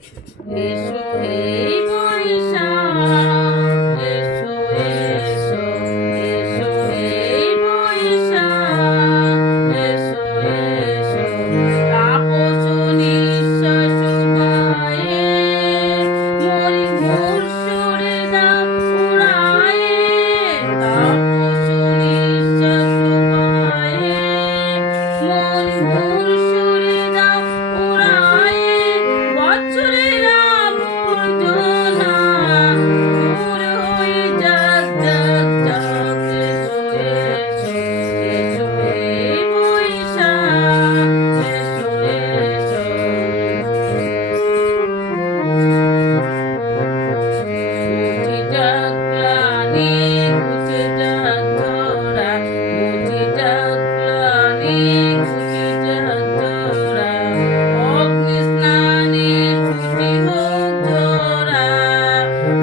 এসো এই বৈশাখ, এসো এসো, এসো এই বৈশাখ, এসো এসো। তাপস নিঃশ্বাস বায়ে মোর সুরে দাও উড়ায়ে। তাপস নিঃশ্বাস বায়ে মোর সুরে দাও উড়ায়ে। বছরের আবর্জনা দূর হয়ে যাক যাক যাক। এসো এসো, এসো এই বৈশাখ, এসো এসো। মুছে যাক গ্লানি, মুছে যাক জরা, মুছে যাক গ্লানি, মুছে যাক জরা। অগ্নি স্নানে শুচি হোক জোড়া,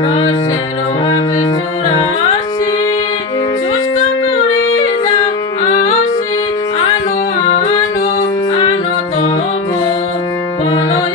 রসের অবিশুরাশি শুষ্ক করে দাও আশি। আনো আনো আনো তব বল